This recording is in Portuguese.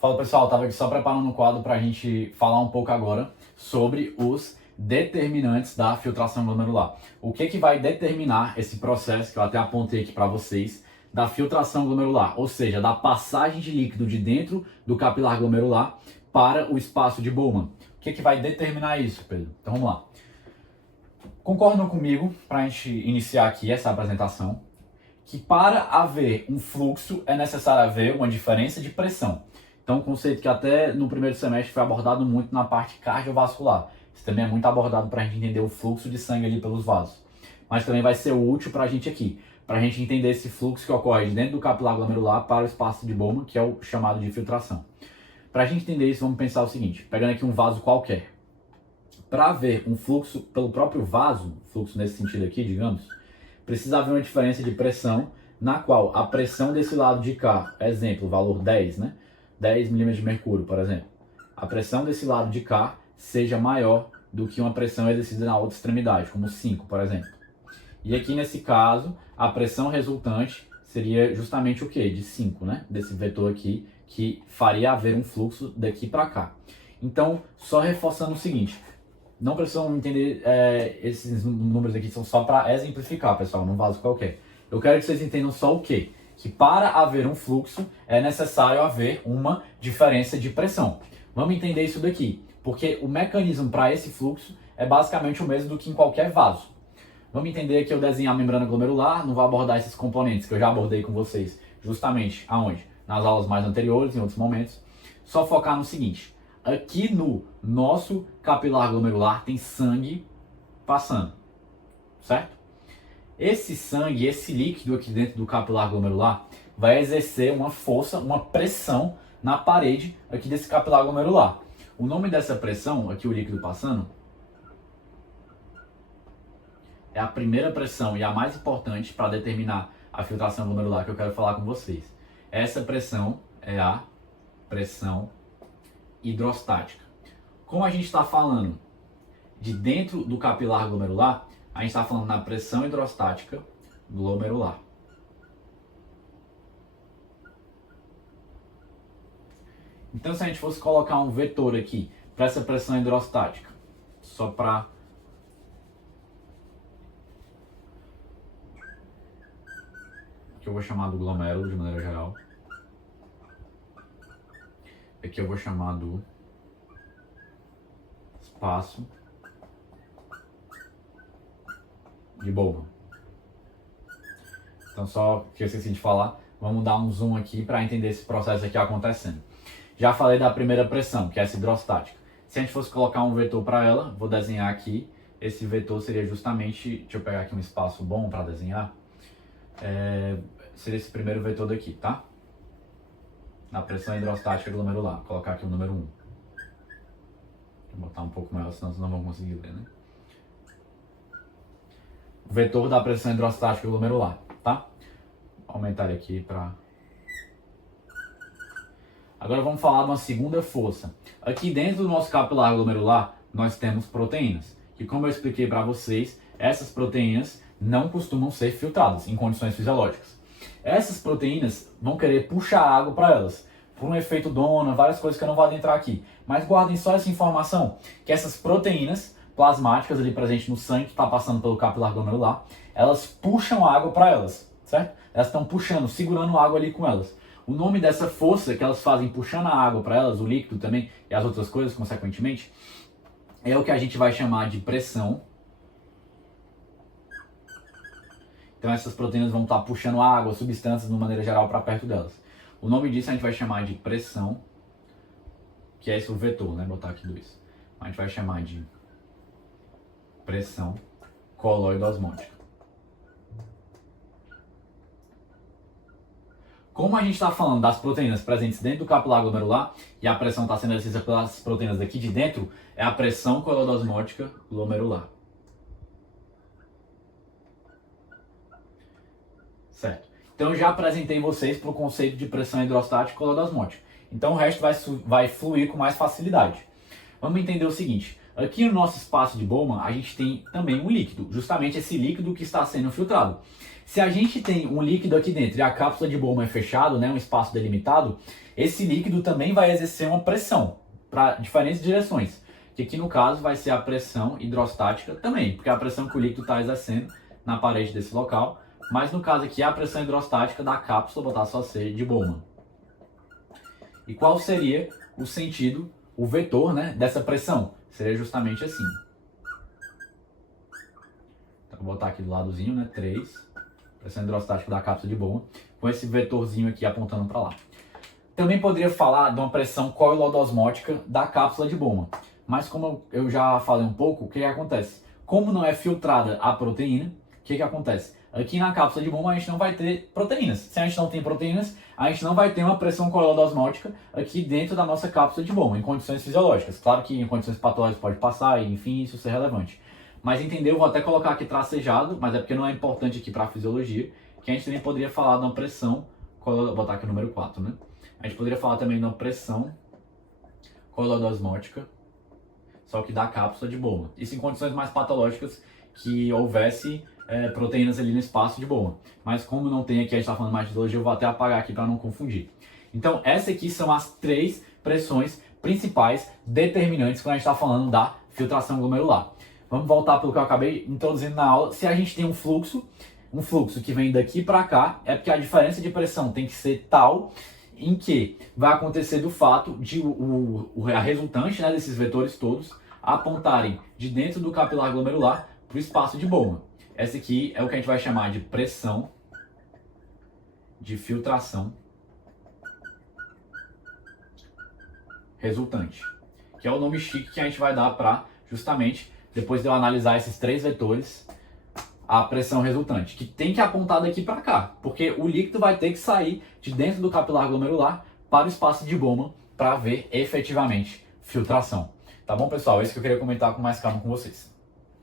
Fala pessoal, estava aqui só preparando um quadro para a gente falar um pouco agora sobre os determinantes da filtração glomerular. O que vai determinar esse processo, que eu até apontei aqui para vocês, da filtração glomerular, ou seja, da passagem de líquido de dentro do capilar glomerular para o espaço de Bowman. O que vai determinar isso, Pedro? Então vamos lá. Concordam comigo, para a gente iniciar aqui essa apresentação, que para haver um fluxo é necessário haver uma diferença de pressão. Então, um conceito que até no primeiro semestre foi abordado muito na parte cardiovascular. Isso também é muito abordado para a gente entender o fluxo de sangue ali pelos vasos. Mas também vai ser útil para a gente aqui, para a gente entender esse fluxo que ocorre de dentro do capilar glomerular para o espaço de Bowman, que é o chamado de filtração. Para a gente entender isso, vamos pensar o seguinte, pegando aqui um vaso qualquer. Para haver um fluxo pelo próprio vaso, fluxo nesse sentido aqui, digamos, precisa haver uma diferença de pressão, na qual a pressão desse lado de cá, exemplo, valor 10, né? 10 milímetros de mercúrio, por exemplo. A pressão desse lado de cá seja maior do que uma pressão exercida na outra extremidade, como 5, por exemplo. E aqui nesse caso, a pressão resultante seria justamente o quê? De 5, né? Desse vetor aqui, que faria haver um fluxo daqui para cá. Então, só reforçando o seguinte, não precisam entender, esses números aqui são só para exemplificar, pessoal, num vaso qualquer. Eu quero que vocês entendam só o quê? Que para haver um fluxo é necessário haver uma diferença de pressão. Vamos entender isso daqui, porque o mecanismo para esse fluxo é basicamente o mesmo do que em qualquer vaso. Vamos entender que eu desenhar a membrana glomerular, não vou abordar esses componentes que eu já abordei com vocês, justamente aonde? Nas aulas mais anteriores, em outros momentos. Só focar no seguinte, aqui no nosso capilar glomerular tem sangue passando, certo? Esse sangue, esse líquido aqui dentro do capilar glomerular vai exercer uma força, uma pressão na parede aqui desse capilar glomerular. O nome dessa pressão, aqui o líquido passando, é a primeira pressão e a mais importante para determinar a filtração glomerular que eu quero falar com vocês. Essa pressão é a pressão hidrostática. Como a gente está falando de dentro do capilar glomerular, a gente está falando na pressão hidrostática glomerular. Então, se a gente fosse colocar um vetor aqui para essa pressão hidrostática, só para que eu vou chamar do glomérulo de maneira geral. Aqui eu vou chamar do espaço de Bowman. Então, só que eu esqueci de falar, vamos dar um zoom aqui para entender esse processo aqui acontecendo. Já falei da primeira pressão, que é essa hidrostática. Se a gente fosse colocar um vetor para ela, vou desenhar aqui. Esse vetor seria justamente, deixa eu pegar aqui um espaço bom para desenhar. Seria esse primeiro vetor daqui, tá? Na pressão hidrostática glomerular. Vou colocar aqui o número 1. Vou botar um pouco maior, senão vocês não vão conseguir ler, né? Vetor da pressão hidrostática glomerular, tá? Vou aumentar ele aqui para... Agora vamos falar de uma segunda força. Aqui dentro do nosso capilar glomerular, nós temos proteínas. E como eu expliquei para vocês, essas proteínas não costumam ser filtradas em condições fisiológicas. Essas proteínas vão querer puxar água para elas, por um efeito Dona, várias coisas que eu não vou adentrar aqui. Mas guardem só essa informação, que essas proteínas plasmáticas ali presentes no sangue que está passando pelo capilar glomerular, elas puxam água para elas, certo? Elas estão puxando, segurando água ali com elas. O nome dessa força que elas fazem puxando a água para elas, o líquido também e as outras coisas, consequentemente, é o que a gente vai chamar de pressão. Então essas proteínas vão estar puxando água, substâncias de uma maneira geral para perto delas. O nome disso a gente vai chamar de pressão, que é esse o vetor, né? Vou botar aqui 2. A gente vai chamar de pressão coloide-osmótica. Como a gente está falando das proteínas presentes dentro do capilar glomerular e a pressão está sendo exercida pelas proteínas daqui de dentro, é a pressão coloide-osmótica glomerular. Certo? Então eu já apresentei vocês para o conceito de pressão hidrostática coloide-osmótica. Então o resto vai fluir com mais facilidade. Vamos entender o seguinte. Aqui no nosso espaço de Bowman, a gente tem também um líquido, justamente esse líquido que está sendo filtrado. Se a gente tem um líquido aqui dentro e a cápsula de Bowman é fechada, né, um espaço delimitado, esse líquido também vai exercer uma pressão para diferentes direções, que aqui no caso vai ser a pressão hidrostática também, porque é a pressão que o líquido está exercendo na parede desse local, mas no caso aqui é a pressão hidrostática da cápsula, vou botar só C, de Bowman. E qual seria o sentido, o vetor, né, dessa pressão? Seria justamente assim. Então, vou botar aqui do ladozinho, né, 3, pressão hidrostática da cápsula de Bowman, com esse vetorzinho aqui apontando para lá. Também poderia falar de uma pressão coilodosmótica da cápsula de Bowman, mas como eu já falei um pouco, o que acontece? Como não é filtrada a proteína, o que acontece? Aqui na cápsula de Bowman a gente não vai ter proteínas. Se a gente não tem proteínas, a gente não vai ter uma pressão coilodosmótica aqui dentro da nossa cápsula de Bowman, em condições fisiológicas. Claro que em condições patológicas pode passar, e enfim, isso ser relevante. Mas entendeu? Vou até colocar aqui tracejado, mas é porque não é importante aqui para a fisiologia, que a gente também poderia falar de uma pressão, vou botar aqui o número 4, né? A gente poderia falar também de uma pressão coilodosmótica, só que da cápsula de Bowman. Isso em condições mais patológicas, que houvesse proteínas ali no espaço de Bowman. Mas como não tem aqui, a gente está falando mais de fisiologia, eu vou até apagar aqui para não confundir. Então, essas aqui são as 3 pressões principais determinantes quando a gente está falando da filtração glomerular. Vamos voltar pelo que eu acabei introduzindo na aula. Se a gente tem um fluxo que vem daqui para cá, é porque a diferença de pressão tem que ser tal em que vai acontecer do fato de a resultante, né, desses vetores todos apontarem de dentro do capilar glomerular para o espaço de Bowman. Essa aqui é o que a gente vai chamar de pressão de filtração resultante, que é o nome chique que a gente vai dar para, justamente, depois de eu analisar esses 3 vetores, a pressão resultante, que tem que apontar daqui para cá, porque o líquido vai ter que sair de dentro do capilar glomerular para o espaço de Bowman para haver efetivamente filtração. Tá bom, pessoal? É isso que eu queria comentar com mais calma com vocês.